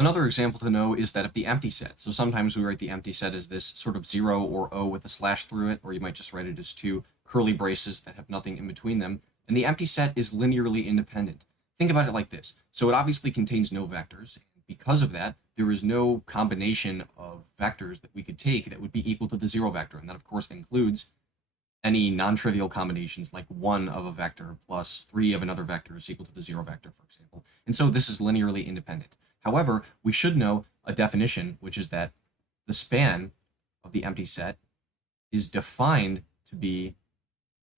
Another example to know is that of the empty set. So sometimes we write the empty set as this sort of 0 or O with a slash through it, or you might just write it as two curly braces that have nothing in between them. And the empty set is linearly independent. Think about it like this. So it obviously contains no vectors. Because of that, there is no combination of vectors that we could take that would be equal to the 0 vector. And that, of course, includes any non-trivial combinations like 1 of a vector plus 3 of another vector is equal to the 0 vector, for example. And so this is linearly independent. However, we should know a definition, which is that the span of the empty set is defined to be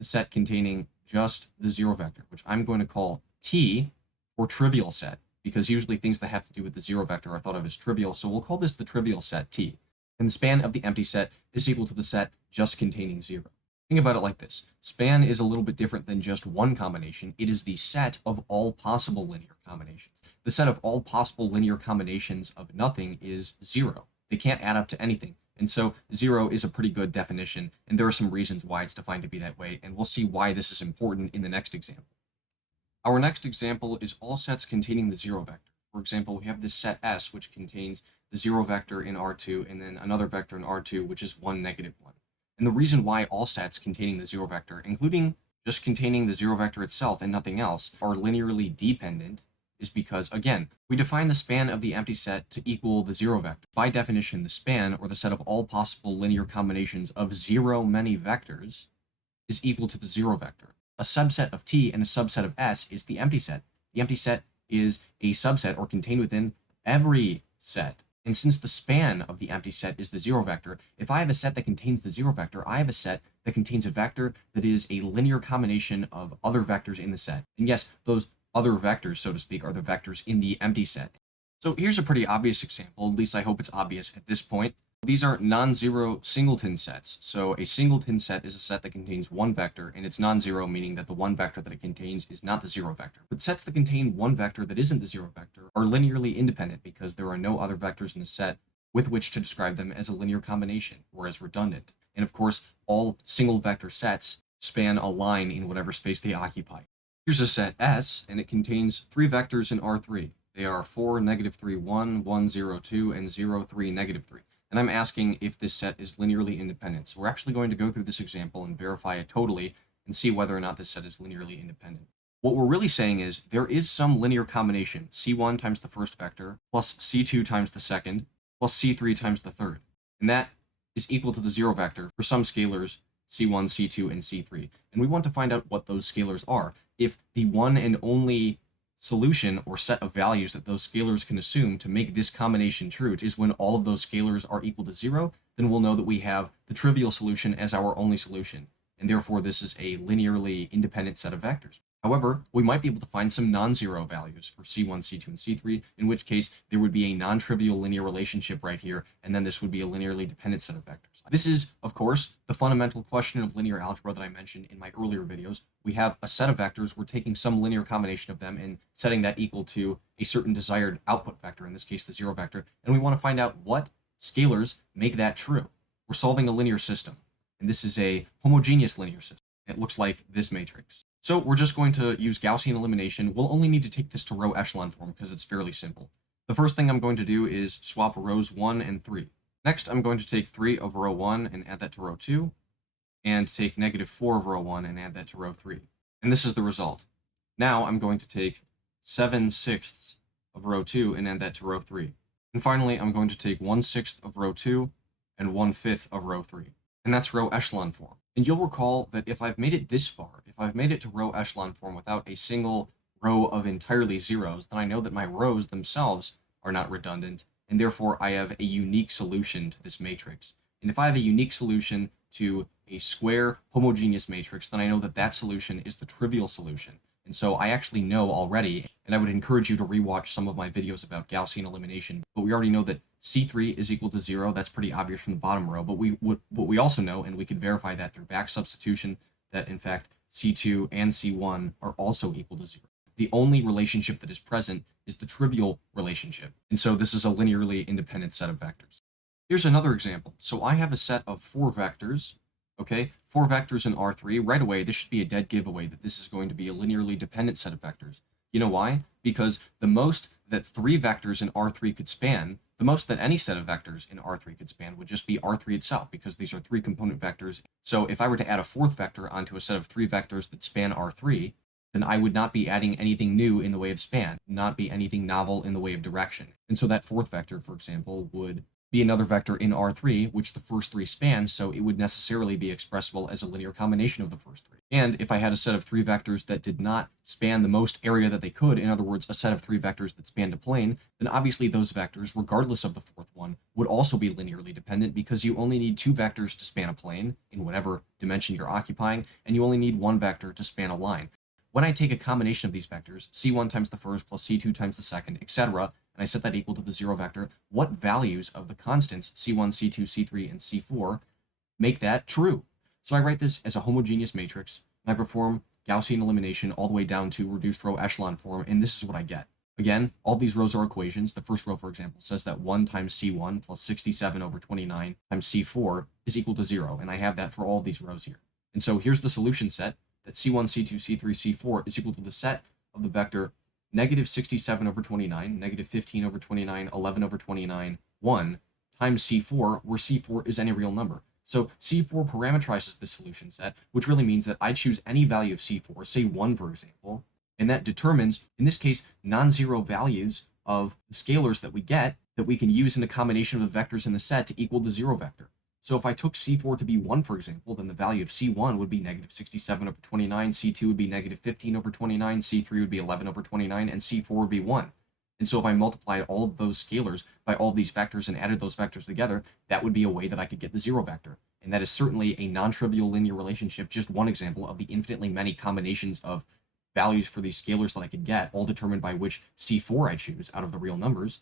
the set containing just the 0 vector, which I'm going to call T, or trivial set, because usually things that have to do with the 0 vector are thought of as trivial, so we'll call this the trivial set T. And the span of the empty set is equal to the set just containing 0. Think about it like this. Span is a little bit different than just one combination. It is the set of all possible linear combinations. The set of all possible linear combinations of nothing is 0. They can't add up to anything. And so 0 is a pretty good definition, and there are some reasons why it's defined to be that way, and we'll see why this is important in the next example. Our next example is all sets containing the 0 vector. For example, we have this set S, which contains the 0 vector in R2, and then another vector in R2, which is 1, -1. And the reason why all sets containing the 0 vector, including just containing the 0 vector itself and nothing else, are linearly dependent is because, again, we define the span of the empty set to equal the 0 vector. By definition, the span, or the set of all possible linear combinations of 0 many vectors, is equal to the 0 vector. A subset of T and a subset of S is the empty set. The empty set is a subset or contained within every set. And since the span of the empty set is the 0 vector, if I have a set that contains the 0 vector, I have a set that contains a vector that is a linear combination of other vectors in the set. And yes, those other vectors, so to speak, are the vectors in the empty set. So here's a pretty obvious example, at least I hope it's obvious at this point. These are non-zero singleton sets. So a singleton set is a set that contains one vector, and it's non-zero, meaning that the one vector that it contains is not the 0 vector. But sets that contain one vector that isn't the 0 vector are linearly independent because there are no other vectors in the set with which to describe them as a linear combination or as redundant. And of course, all single vector sets span a line in whatever space they occupy. Here's a set S, and it contains 3 vectors in R3. They are 4, -3, 1, 1, 0, 2, and 0, 3, -3. And I'm asking if this set is linearly independent. So we're actually going to go through this example and verify it totally and see whether or not this set is linearly independent. What we're really saying is there is some linear combination, C1 times the first vector, plus C2 times the second, plus C3 times the third. And that is equal to the 0 vector for some scalars, C1, C2, and C3. And we want to find out what those scalars are. If the one and only solution or set of values that those scalars can assume to make this combination true is when all of those scalars are equal to 0, then we'll know that we have the trivial solution as our only solution, and therefore this is a linearly independent set of vectors. However, we might be able to find some non-zero values for C1, C2, and C3, in which case there would be a non-trivial linear relationship right here, and then this would be a linearly dependent set of vectors. This is, of course, the fundamental question of linear algebra that I mentioned in my earlier videos. We have a set of vectors, we're taking some linear combination of them and setting that equal to a certain desired output vector, in this case the 0 vector, and we want to find out what scalars make that true. We're solving a linear system, and this is a homogeneous linear system. It looks like this matrix. So we're just going to use Gaussian elimination. We'll only need to take this to row echelon form because it's fairly simple. The first thing I'm going to do is swap rows 1 and 3. Next, I'm going to take 3 of row 1 and add that to row 2, and take -4 of row 1 and add that to row 3. And this is the result. Now I'm going to take 7/6 of row 2 and add that to row 3. And finally, I'm going to take 1/6 of row 2 and 1/5 of row 3. And that's row echelon form. And you'll recall that if I've made it this far, if I've made it to row echelon form without a single row of entirely zeros, then I know that my rows themselves are not redundant, and therefore I have a unique solution to this matrix. And if I have a unique solution to a square homogeneous matrix, then I know that that solution is the trivial solution. And so I actually know already, and I would encourage you to rewatch some of my videos about Gaussian elimination, but we already know that C3 is equal to 0. That's pretty obvious from the bottom row, but we also know, and we can verify that through back substitution, that in fact C2 and C1 are also equal to 0. The only relationship that is present is the trivial relationship, and so this is a linearly independent set of vectors. Here's another example. So I have a set of 4 vectors, okay? 4 vectors in R3. Right away, this should be a dead giveaway that this is going to be a linearly dependent set of vectors. You know why? Because the most that 3 vectors in R3 could span, the most that any set of vectors in R3 could span would just be R3 itself, because these are 3 component vectors. So if I were to add a 4th vector onto a set of 3 vectors that span R3, then I would not be adding anything new in the way of span, not be anything novel in the way of direction. And so that 4th vector, for example, would be another vector in R3, which the first 3 span, so it would necessarily be expressible as a linear combination of the first 3. And if I had a set of 3 vectors that did not span the most area that they could, in other words, a set of 3 vectors that spanned a plane, then obviously those vectors, regardless of the 4th one, would also be linearly dependent, because you only need 2 vectors to span a plane in whatever dimension you're occupying, and you only need 1 vector to span a line. When I take a combination of these vectors, c1 times the first plus c2 times the second, etc., and I set that equal to the 0 vector, what values of the constants c1, c2, c3, and c4 make that true? So I write this as a homogeneous matrix, and I perform Gaussian elimination all the way down to reduced row echelon form, and this is what I get. Again, all these rows are equations. The first row, for example, says that 1 times c1 plus 67 over 29 times c4 is equal to 0, and I have that for all of these rows here. And so here's the solution set, that c1, c2, c3, c4 is equal to the set of the vector negative 67 over 29, negative 15 over 29, 11 over 29, 1, times c4, where c4 is any real number. So c4 parameterizes this solution set, which really means that I choose any value of c4, say 1, for example, and that determines, in this case, non-zero values of the scalars that we get that we can use in a combination of the vectors in the set to equal the 0 vector. So if I took c4 to be 1, for example, then the value of c1 would be negative 67 over 29, c2 would be negative 15 over 29, c3 would be 11 over 29, and c4 would be 1. And so if I multiplied all of those scalars by all of these vectors and added those vectors together, that would be a way that I could get the 0 vector. And that is certainly a non-trivial linear relationship, just one example of the infinitely many combinations of values for these scalars that I could get, all determined by which c4 I choose out of the real numbers.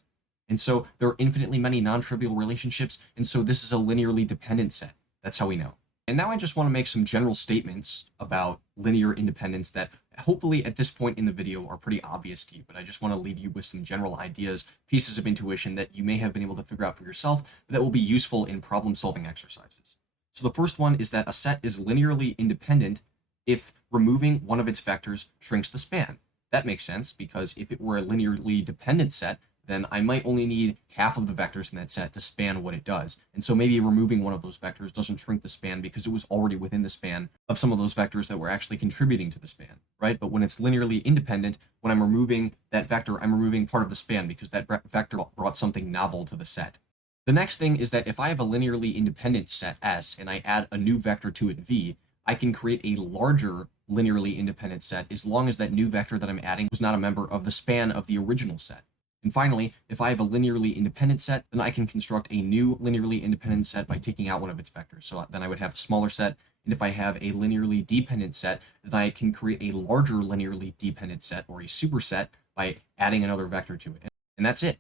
And so there are infinitely many non-trivial relationships, and so this is a linearly dependent set. That's how we know. And now I just want to make some general statements about linear independence that hopefully at this point in the video are pretty obvious to you, but I just want to leave you with some general ideas, pieces of intuition that you may have been able to figure out for yourself that will be useful in problem-solving exercises. So the first one is that a set is linearly independent if removing one of its vectors shrinks the span. That makes sense, because if it were a linearly dependent set, then I might only need half of the vectors in that set to span what it does. And so maybe removing one of those vectors doesn't shrink the span because it was already within the span of some of those vectors that were actually contributing to the span, right? But when it's linearly independent, when I'm removing that vector, I'm removing part of the span because that vector brought something novel to the set. The next thing is that if I have a linearly independent set S and I add a new vector to it V, I can create a larger linearly independent set as long as that new vector that I'm adding was not a member of the span of the original set. And finally, if I have a linearly independent set, then I can construct a new linearly independent set by taking out one of its vectors. So then I would have a smaller set. And if I have a linearly dependent set, then I can create a larger linearly dependent set, or a superset, by adding another vector to it. And that's it.